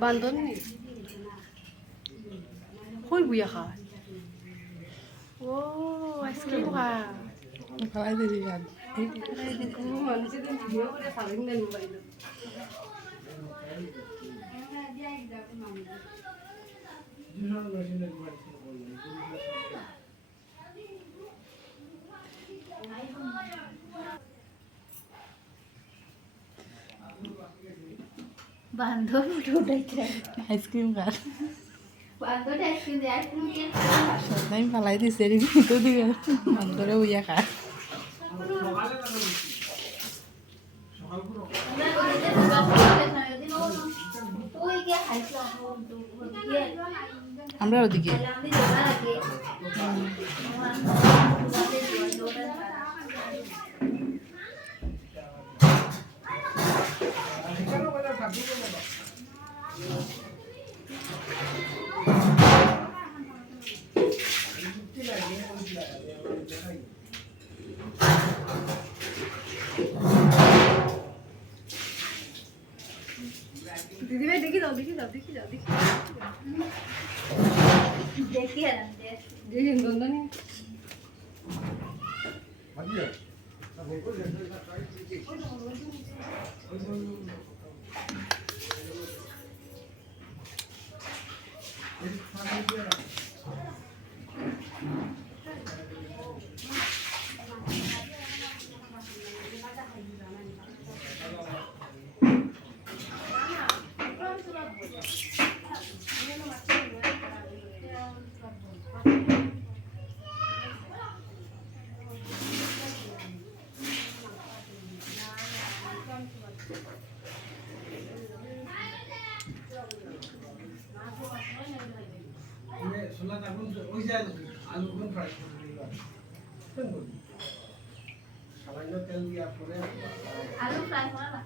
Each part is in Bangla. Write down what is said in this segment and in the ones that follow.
বান্ধন কই বুয়া খা ও আইসক্রিম খা খাওয়াই দিলি আর মানুষের ভিডিও করে সারিন না মোবাইল বান্ধব উঠাইছে আইসক্রিম খার বান্ধব আইসক্রিম দিয়ে আইসক্রিম দিয়ে সদাই ফালাই দিছে তো দিয়ে বান্দরে উইয়া খার আমরা ওদিকে দিদি ভাই দেখি যাও দেখি যাও দেখি যাও দেখি দেখি আর দেখি গন্ধনি আলু ফ্রাই করা না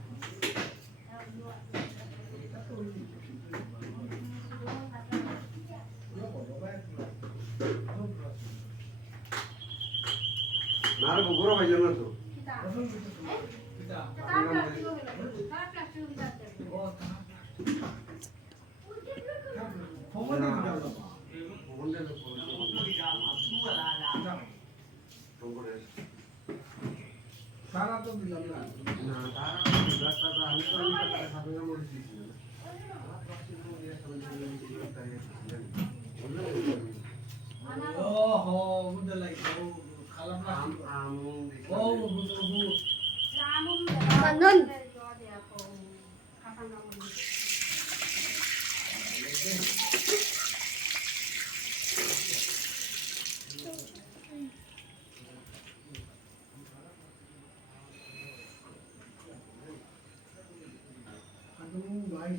আর বগুড়া ভাইজান না তো সারা তো দিলাম না না তারা আমি তো সাথে মরে দিয়েছি ও হো বুঝতে লাগছে ও খালাম না ও বুঝু বান্ধন ভাই